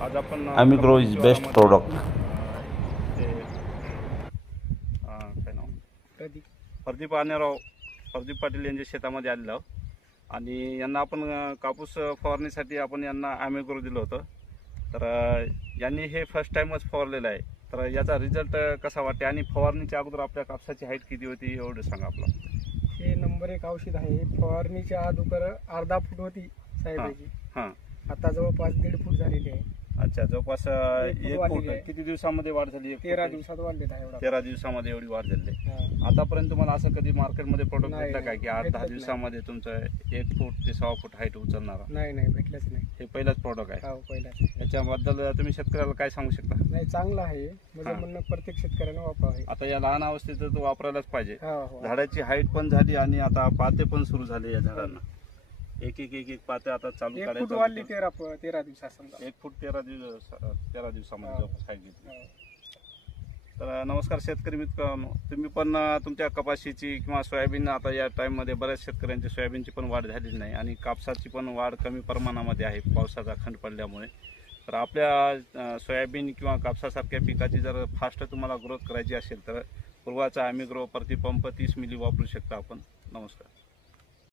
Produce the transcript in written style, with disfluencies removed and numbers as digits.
आज आपण Amigro is best product. काय नाव प्रदीप आनेराव प्रदीप पाटील यांच्या शेतामध्ये आलेलो आहोत आणि यांना आपण कापूस फवारणीसाठी आपण यांना ॲमिग्रो दिलं होतं. तर यांनी हे फर्स्ट टाइमच फवारलेलं आहे. तर याचा रिझल्ट कसा वाटते आणि फवारणीच्या अगोदर आपल्या कापसाची हाईट किती होती एवढं सांगा आपलं. हे नंबर 1 औषध आहे. फवारणीच्या अगोदर अर्धा फूट होती साहेबाची. हां आता जवळपास 1.5 फूट झालेली आहे. अच्छा, जवळपास 1 फूट. किती दिवसामध्ये वाढ झाली? 13 दिवसात वाढलेला आहे एवढा. 13 दिवसामध्ये एवढी वाढ झाली. हा. आतापर्यंत तुम्हाला असं कधी मार्केटमध्ये प्रोडक्ट नाही, भेटला काय की नाही, 8-10 भेटलंच दिवसामध्ये तुमचं 1 फूट ते 6 फूट हाईट उचलणारा? नाही भेटलंच नाही. हे पहिलाच प्रोडक्ट आहे. हो, पहिला. याच्याबद्दल तुम्ही शेतकऱ्याला काय सांगू शकता? नाही, चांगला आहे. माझं हा. म्हणणं प्रत्येक शेतकऱ्यानं वापरावे. आता या लहान अवस्थेत तो वापरायलाच पाहिजे. हो. झाडाची हाईट पण झाली आणि आता पाते पण सुरू झाले या झाडांना. एक पाते आता चालू 1 फूट वाढली 13 दिवसात समजा. 1 फूट 13 दिवसामध्ये हा. जवळपास हाईट घेतली. तर नमस्कार शेतकरी मित्रांनो, तुम्ही पण तुमच्या कपाशीची किंवा सोयाबीन आता या टाईममध्ये बऱ्याच शेतकऱ्यांची सोयाबीनची पण वाढ झालेली नाही आणि कापसाची पण वाढ कमी प्रमाणामध्ये आहे पावसाचा खंड पडल्यामुळे. तर आपल्या सोयाबीन किंवा कापसासारख्या पिकाची जर फास्ट तुम्हाला ग्रोथ करायची असेल तर पूर्वाचा ॲमिग्रो प्रति पंप 30 मिली वापरू शकता आपण. नमस्कार.